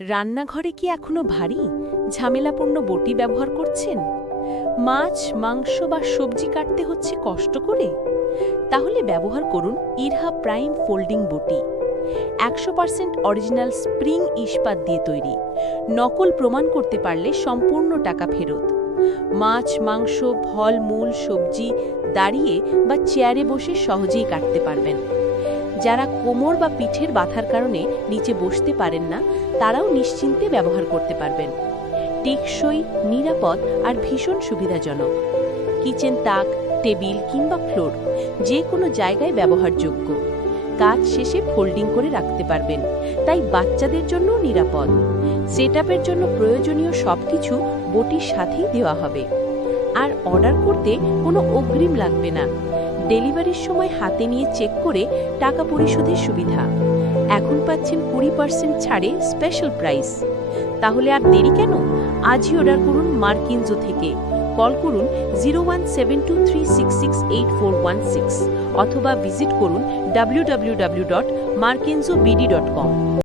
রান্নাঘরে কি এখনো ভারী ঝামেলাপূর্ণ বটি ব্যবহার করছেন? মাছ, মাংস বা সবজি কাটতে হচ্ছে কষ্ট করে? তাহলে ব্যবহার করুন ইরহা প্রাইম ফোল্ডিং বটি। 100% অরিজিনাল স্প্রিং ইস্পাত দিয়ে তৈরি। নকল প্রমাণ করতে পারলে সম্পূর্ণ টাকা ফেরত। মাছ, মাংস, ফল, মূল, সবজি দাঁড়িয়ে বা চেয়ারে বসে সহজেই কাটতে পারবেন। যারা কোমর বা পিঠের ব্যথার কারণে নিচে বসতে পারেন না, তারাও নিশ্চিন্তে ব্যবহার করতে পারবেন। টেকসই, নিরাপদ আর ভীষণ সুবিধাজনক। কিচেন তাক, টেবিল কিংবা ফ্লোর যে কোনো জায়গায় ব্যবহারযোগ্য। কাজ শেষে ফোল্ডিং করে রাখতে পারবেন, তাই বাচ্চাদের জন্য নিরাপদ। সেটআপের জন্য প্রয়োজনীয় সবকিছু বটির সাথেই দেওয়া হবে। আর অর্ডার করতে কোনো অগ্রিম লাগবে না। ডেলিভারির সময় হাতে নিয়ে চেক করে টাকা পরিশোধের সুবিধা। এখন পাচ্ছেন 20% ছাড়ে স্পেশাল প্রাইস। তাহলে আর দেরি কেন? আজই অর্ডার করুন মার্কিনজো থেকে। কল করুন 0172366841 অথবা ভিজিট করুন www.markinzobd.com।